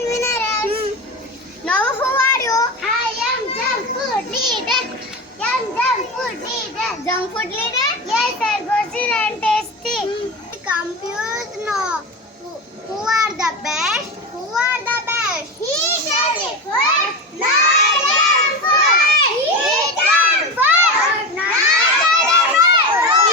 million winners. Now who are you? I am junk food leader. Junk food leader. Junk food leader? Yes, sir. Good and tasty. Confused? No. Who are the best? Who are the best? He does it first. Not junk food. He junk food. Not junk food.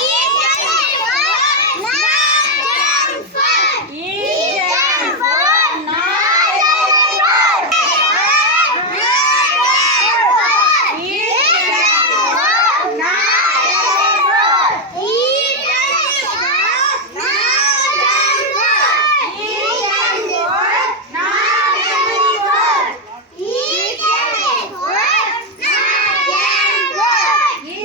He does it first. Not junk food. He junk food. Not junk food. He junk food. Not junk food. He does it first. Not junk food. He junk food. Not junk food. He does it first. Not junk food. He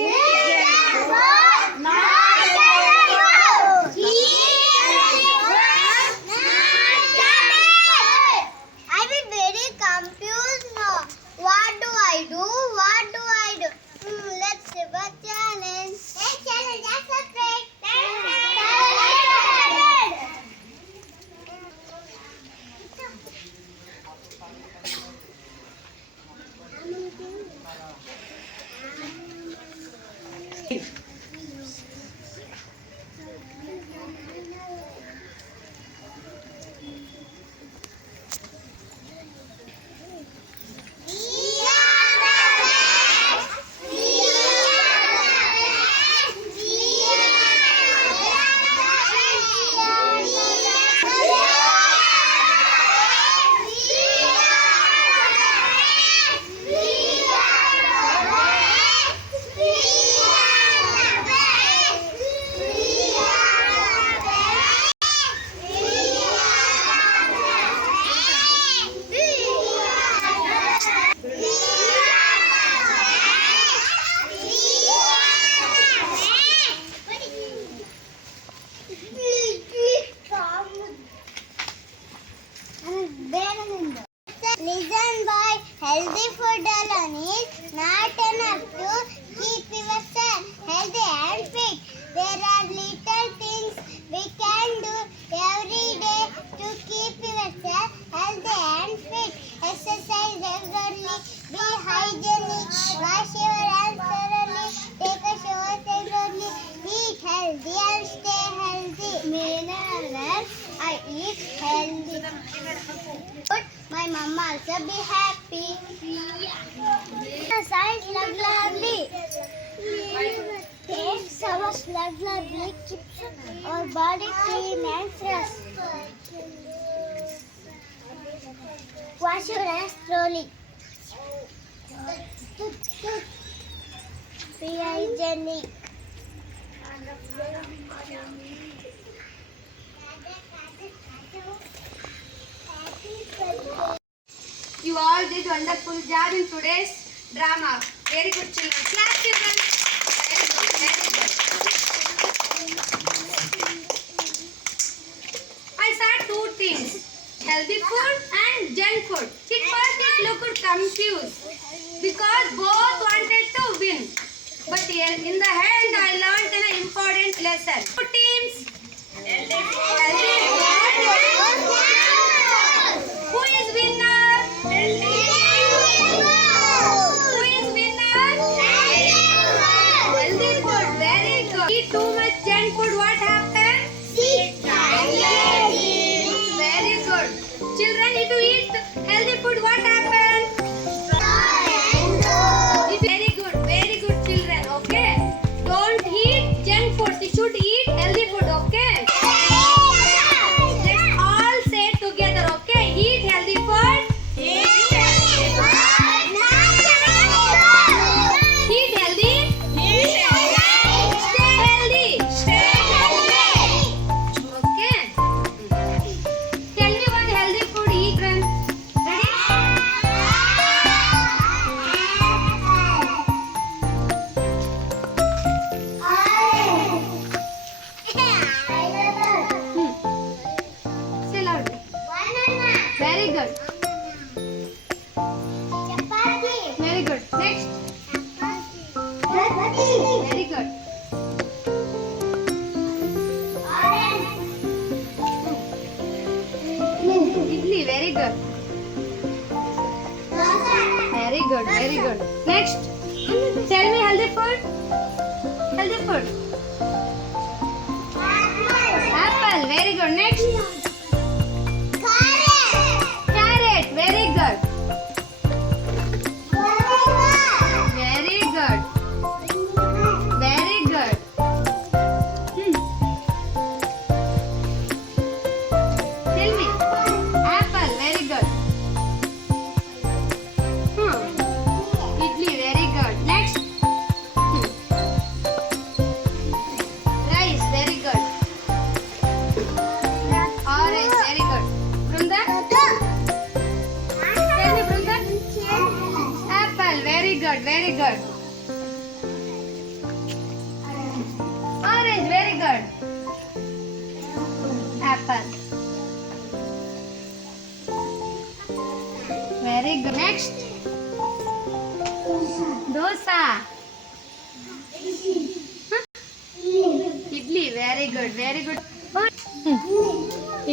junk food. Not junk food. He does it first. Not junk food. I will very confused now. What do I do? What do I do? Let's have a challenge. Let's challenge. That's separate. Listen, boy, healthy food alone is not enough to keep yourself healthy and fit. There are little things we can do every day to keep yourself healthy and fit. Exercise regularly, be hygienic, wash your hands thoroughly, take a shower regularly, eat healthy and stay healthy. Meanwhile, I eat healthy. But my mama also be happy. Science lovely. Take some lovely keeps our body clean and fresh. Wash your hands thoroughly. Be hygienic. You all did wonderful job in today's drama. Very good, children. Clap, children. Very good. Very good. I saw two things: healthy food and junk food. At first, it looked confused because both wanted to win. But in the end, I learned an important lesson. Two teams. Healthy food. Who is winner? Who is winner? Healthy food. Very good. Eat too much junk food. What happens? Very good. Children, if you eat healthy food, what happens? Very good. Very good, children. Okay. Don't eat junk food. You should eat healthy food. Okay. Let's all say together. Okay. Eat healthy food. Eat healthy. Stay healthy. Okay. Tell me one healthy food eat, friend. Ready? good, very good. Next, tell me healthy food. Healthy food. Apple, very good. Next, carrot, very good. Very good. Very good. Tell me, apple, very good. Idli, very good. Next, rice, very good. Orange, very good. Brunda, tell me, Brunda. Apple, very good, very good. Orange, very good. Apple. Very good. Next. Dosa. Huh? Idli, very good, very good.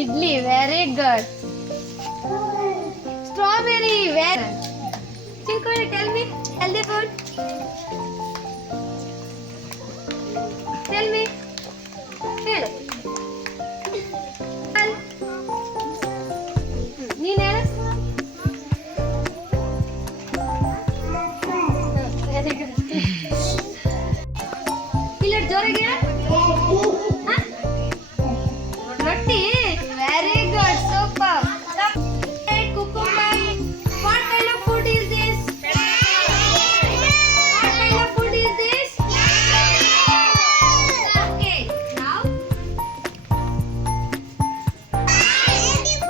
Idli, very good. Strawberry, very good. Chinku, tell me, healthy food. Tell me. Tell. ನೀನ್ ಹೇಳು. Very good. ಇಲ್ಲ ಜೋರಾಗಿ ಹೇಳು. ಹ? ರೊಟ್ಟಿ, very good, super. Cucumber. What kind of food is this? What kind of food is this? Okay, now.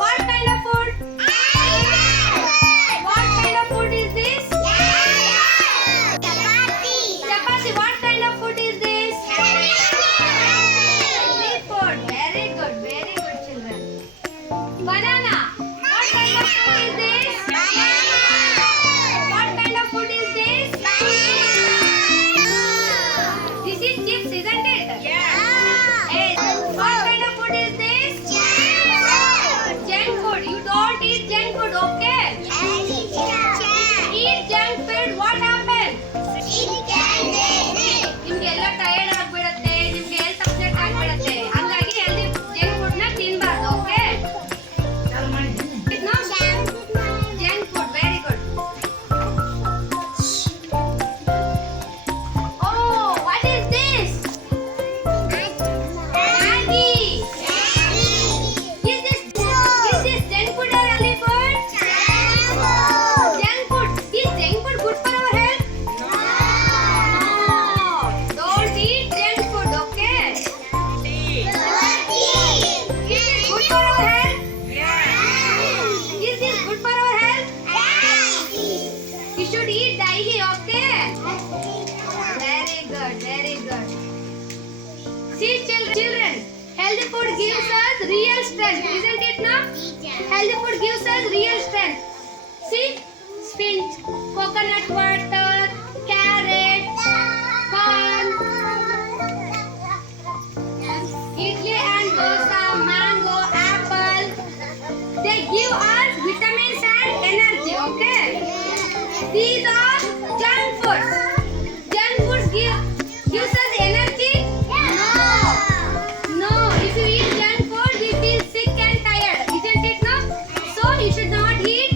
What kind of food? What kind of food is this? Chapati, what kind of food is this? Healthy food. Very good, children. Banana, what kind of food is this? What kind of food is this? This is chips, isn't it? Hey, what kind of food is this? Junk food. You don't eat junk food, okay? Eat junk food, what happens? ನಿಮ್ಗೆಲ್ಲ tired ಆಗ್ಬಿಡತ್ತೆ, ನಿಮ್ಗೆ health upset ಆಗ್ಬಿಡತ್ತೆ. ಹಂಗಾಗಿ healthy junk food ನ ತಿನ್ಬಾರ್ದು, okay? Junk food, very good. Oh, what is this? Maggi. Is this junk food or healthy food? Junk food. Is junk food good for our health? No. Don't eat junk food, okay? Is this good for our health? Is this good for our health? You should eat daily, okay? Very good, very good. See, children, healthy food gives us real strength, isn't it now? Healthy food gives us real strength. See, spinach, coconut water, carrot, corn, idli and dosa, mango, apple. They give us vitamins and energy, okay? These are junk foods. Junk foods gives us energy? No. If you eat junk food, we feel sick and tired, isn't it? No. So you should not eat